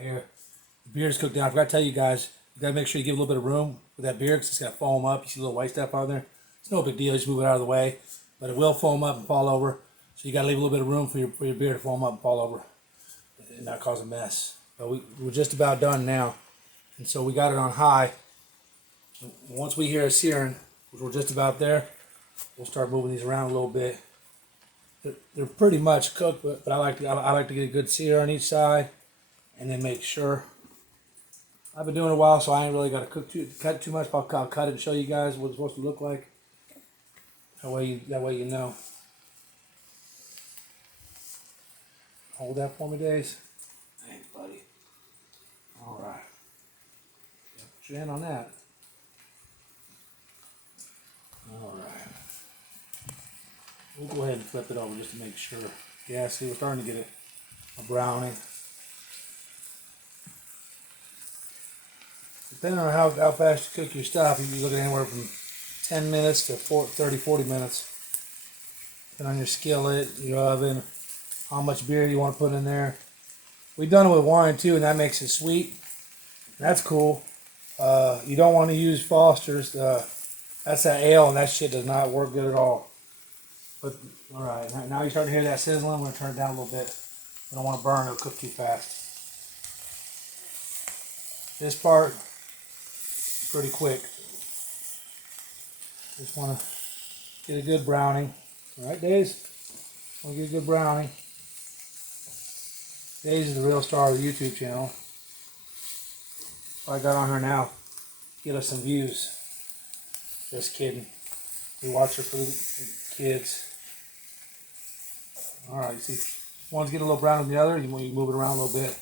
right here. The beer is cooked down. I forgot to tell you guys, you gotta make sure you give a little bit of room for that beer because it's gonna foam up. You see a little white stuff on there. It's no big deal. Just move it out of the way, but it will foam up and fall over. So you gotta leave a little bit of room for your beer to foam up and fall over and not cause a mess. But we're just about done now, and so we got it on high. Once we hear a searing, which we're just about there, we'll start moving these around a little bit. They're pretty much cooked, but I like to get a good sear on each side, and then make sure. I've been doing it a while, so I ain't really got to cut too much. I'll cut it and show you guys what it's supposed to look like. That way you know. Hold that for me, Days. Thanks, buddy. All right. Put your hand on that. All right. We'll go ahead and flip it over just to make sure. Yeah, see, we're starting to get a browning. Depending on how fast you cook your stuff, you can be looking anywhere from 10 minutes to 30, 40 minutes. Depending on your skillet, your oven, how much beer you want to put in there. We've done it with wine too, and that makes it sweet. That's cool. You don't want to use Foster's. That's that ale, and that shit does not work good at all. But, alright, now you're starting to hear that sizzling. I'm going to turn it down a little bit. I don't want to burn, it'll cook too fast. This part, pretty quick. Just want to get a good browning. Alright, Days? Want to get a good browning. Days is the real star of the YouTube channel. I got on her now. Get us some views. Just kidding. We watch her for the kids. Alright, see, one's getting a little brown than the other, you move it around a little bit.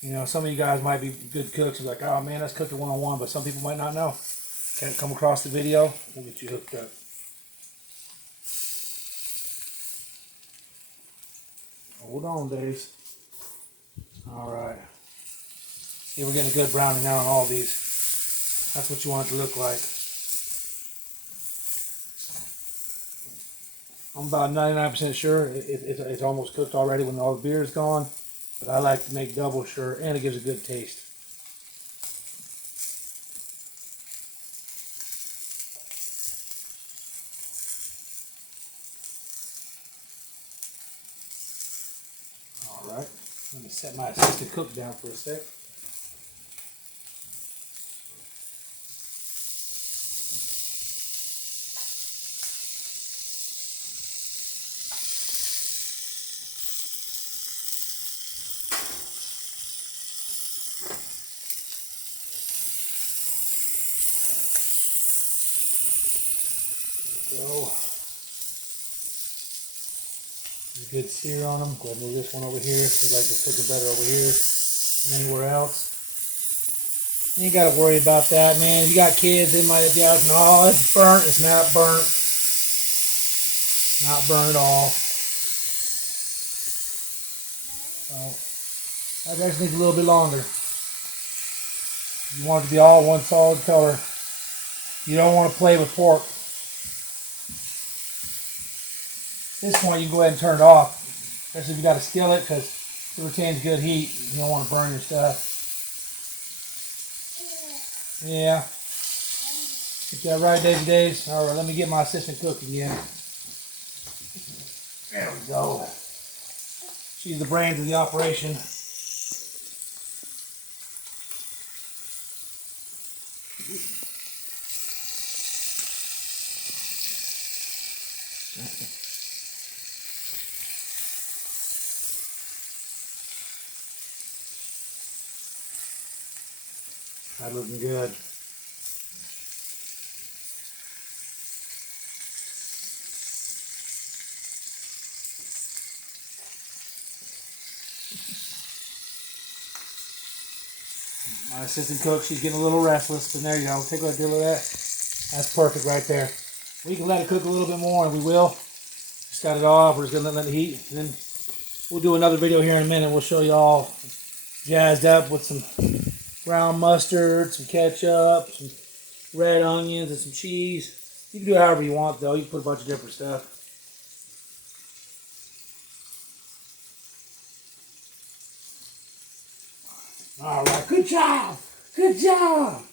You know, some of you guys might be good cooks, like, oh man, that's cooking one-on-one, but some people might not know. Can't come across the video, we'll get you hooked up. Hold on, Days. Alright. See, we're getting a good browning now on all these. That's what you want it to look like. I'm about 99% sure it's almost cooked already when all the beer is gone, but I like to make double sure, and it gives a good taste. All right, let me set my assistant cook down for a sec. Go. Good sear on them. Go ahead and move this one over here. Looks like it's cooking better over here than anywhere else. You ain't got to worry about that, man. If you got kids, they might be asking, oh, it's burnt. It's not burnt. Not burnt at all. So, that actually needs a little bit longer. You want it to be all one solid color. You don't want to play with pork. At this point, you can go ahead and turn it off, especially if you got a skillet, because it retains good heat. You don't want to burn your stuff. Yeah. Get that right, Days. All right, let me get my assistant cook again. There we go. She's the brains of the operation. That's looking good. My assistant cook, she's getting a little restless, but there you go. Take a deal of that. That's perfect right there. We can let it cook a little bit more, and we will. Just got it off. We're just going to let it heat. And then we'll do another video here in a minute. We'll show you all jazzed up with some ground mustard, some ketchup, some red onions, and some cheese. You can do it however you want, though. You can put a bunch of different stuff. All right, good job. Good job.